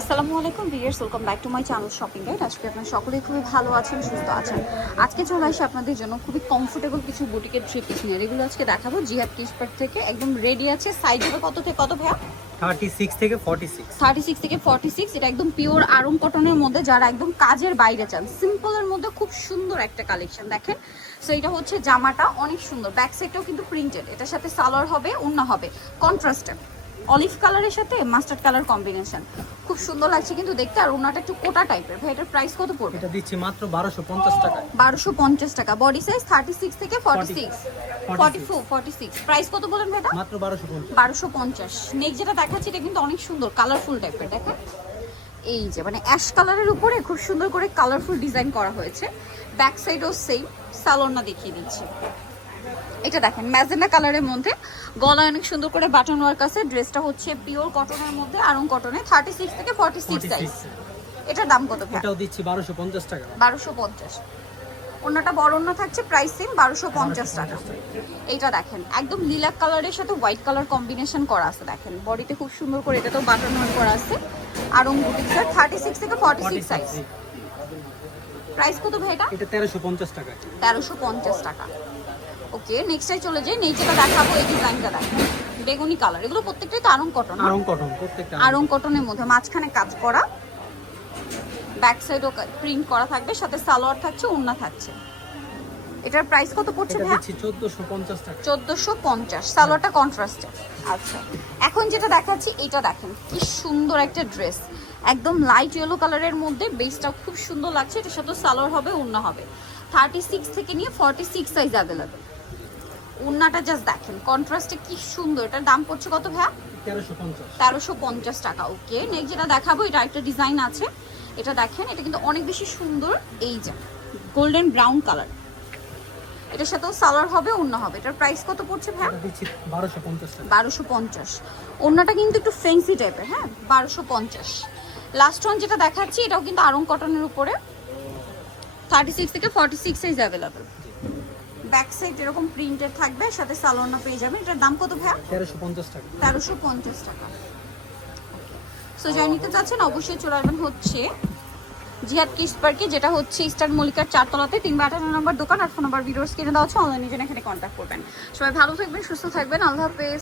আসসালামু আলাইকুম viewers, welcome back to my channel shopping guide. আজকে আপনারা সকলেই খুবই ভালো আছেন, সুস্থ আছেন। আজকে চলে আসি আপনাদের জন্য খুবই কমফোর্টেবল কিছু বুটিকের থ্রি পিস নিয়ে। এগুলো আজকে দেখাবো জিহাদ কিসপার্ট থেকে, একদম রেডি আছে। সাইজ হবে কত থেকে কত ভাইয়া? 36 থেকে 46। 36 থেকে 46। এটা একদম পিওর আরং কটনের মধ্যে, যারা একদম কাজের বাইরে চান, সিম্পলের মধ্যে খুব সুন্দর একটা কালেকশন দেখেন। সো এটা হচ্ছে জামাটা অনেক সুন্দর, ব্যাক সাইডটাও কিন্তু প্রিন্টেড। এটার সাথে সালোয়ার হবে, ওড়না হবে কন্ট্রাস্টেড, অলিভ কালারের সাথে মাস্টার্ড কালার কম্বিনেশন। খুব সুন্দর লাগছে কিন্তু দেখতে। আর ওনাটা একটু কোটা টাইপের। ভাই এটার প্রাইস কত পড়বে? এটা দিচ্ছি মাত্র 1250 টাকা। 1250 টাকা। বডি সাইজ 36 থেকে 46, 44, 46। প্রাইস কত বলেন ভাই? মাত্র 1250। 1250। নেক্সট যেটা দেখাচ্ছি এটা কিন্তু অনেক সুন্দর, কালারফুল টাইপের। দেখেন এই যে মানে অ্যাশ কালারের উপরে খুব সুন্দর করে কালারফুল ডিজাইন করা হয়েছে। ব্যাক সাইডও সেম। সালোয়ারটা দেখিয়ে দিচ্ছি। এটা দেখেন ম্যাজেন্ডা কালারের মধ্যে, গলায় অনেক সুন্দর করে বাটন ওয়ার্ক আছে। ড্রেসটা হচ্ছে পিওর কটনের মধ্যে, আরং কটনে, 36 থেকে 46 সাইজ। এটার দাম কত ভাই? এটাও দিচ্ছি 1250 টাকা। 1250। ওন্নাটা বড় ওন্না থাকছে, প্রাইস সেম 1250 টাকা। এইটা দেখেন একদম লিলাক কালারের সাথে হোয়াইট কালার কম্বিনেশন করা আছে। দেখেন বডিতে খুব সুন্দর করে এটাতেও বাটন ওয়ার্ক করা আছে। আরং বুটিক্সের 36 থেকে 46 সাইজ। প্রাইস কত ভাই এটা? এটা 1350 টাকা। 1350 টাকা। ওকে, নেক্সটে চলে যাই। নেই যেটা দেখাবো এই ডিজাইনটা দেখেন, বেগুনি কালার। এগুলো প্রত্যেকটাই তো আরং কটন। আরং কটন প্রত্যেকটা। আরং কটনের মধ্যে মাঝখানে কাজ করা, ব্যাক সাইডও প্রিন্ট করা থাকবে, সাথে সালোয়ার থাকছে, ওড়না থাকছে। এটার প্রাইস কত পড়ছে এটা ভাই? দিচ্ছি 1450 টাকা। 1450। সালোয়ারটা কন্ট্রাস্টেড। আচ্ছা, এখন যেটা দেখাচ্ছি এটা দেখেন কি সুন্দর একটা ড্রেস, একদম লাইট ইয়েলো কালারের মধ্যে। বেসটা খুব সুন্দর লাগছে। এটার সাথে সালোয়ার হবে, ওড়না হবে। 36 থেকে নিয়ে 46 সাইজ অ্যাভেলেবেল। ওড়নাটা জাস্ট দেখেন কন্ট্রাস্টে কি সুন্দর। এটার দাম পড়ছে কত ভাইয়া? 1350। 1350 টাকা। ওকে, নেক্সট যেটা দেখাবো এটা একটা ডিজাইন আছে। এটা দেখেন, এটা কিন্তু অনেক বেশি সুন্দর। এই যে গোল্ডেন ব্রাউন কালার, এটার সাথেও সালোয়ার হবে, ওড়না হবে। এটার প্রাইস কত পড়ছে ভাইয়া? এটা দিচ্ছি 1250 টাকা। 1250। ওড়নাটা কিন্তু একটু ফ্যান্সি টাইপের। হ্যাঁ, 1250। লাস্ট ওয়ান যেটা দেখাচ্ছি এটাও কিন্তু আরং কটনের উপরে, 36 থেকে 46 সাইজ অ্যাভেলেবেল। ব্যাক সাইড এরকম প্রিন্টেড থাকবে, সাথে সালোয়ারটা পেয়ে যাবেন। এটার দাম কত ভাইয়া? 1350 টাকা। 1350 টাকা। সো যাই নিতে চাচ্ছেন অবশ্যই চলে আসবেন হচ্ছে জিহাদ কিসপার্কে, যেটা হচ্ছে ইস্টার্ন মল্লিকার 4 তলাতে 358 নম্বর দোকান। আর ফোন নাম্বার ভিডিওস কিনে দেওয়া হচ্ছে, অনলাইনে জন্য এখানে কন্ট্যাক্ট করবেন। সবাই ভালো থাকবেন, সুস্থ থাকবেন। আল্লাহ হাফেজ।